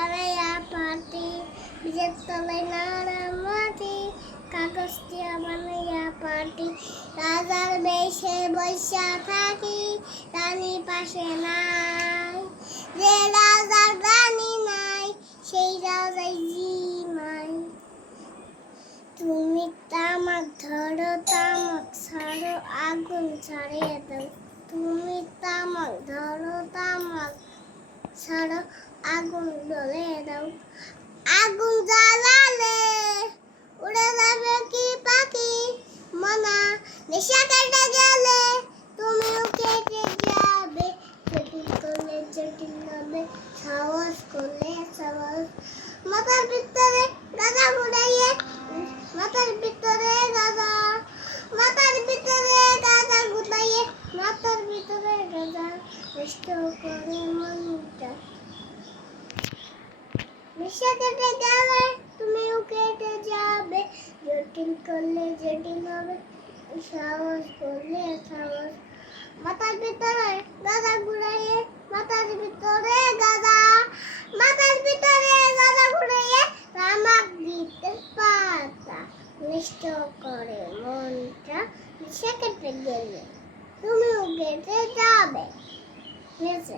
বানাইয়া পাটি, বীজের তলায় নরম মাটি, কাগজ দিয়া বানাইয়া পাটি, রাজার বেশে বৈশা থাকি, রানী পাশে নাই, যে রাজার রানী নাই, সেই রাজাই জিমাই। তুমি তামাক ধরো, তামাক ছাড়ো, আগুন ছাড়িয়ে দাও। তুমি তামাক ধরো, তামাক ছাড়ো, আগুন জ্বলিয়ে দাও। আগুন জ্বালালে উড়ে যাবে কি পাখি, মনা নেশা কেটে গেলে তুমিও কেটে যাবে। জটিল করলে জটিল হবে, সাহস করলে সাহস, মাথার ভিতরে গাঁজা ঘুরাইয়ে, মাথার ভিতরে গাঁজা, মাথার ভিতরে গাঁজা ঘুরাইয়ে, মাথার ভিতরে গাঁজা নষ্ট করে মনটা। নেশা কেটে গেলে তুমিও কেটে যাবে, জটিল করলে জটিল হবে, সাহস করলে সাহস, মাথার ভিতরে গাঁজা ঘুরাইয়ে, মাথার ভিতরে গাঁজা, মাথার ভিতরে গাঁজা ঘুরাইয়ে, তামাক দিতে পাতা নষ্ট করে মনটা। নেশা কেটে গেলে তুমিও কেটে যাবে। ঠিক আছে?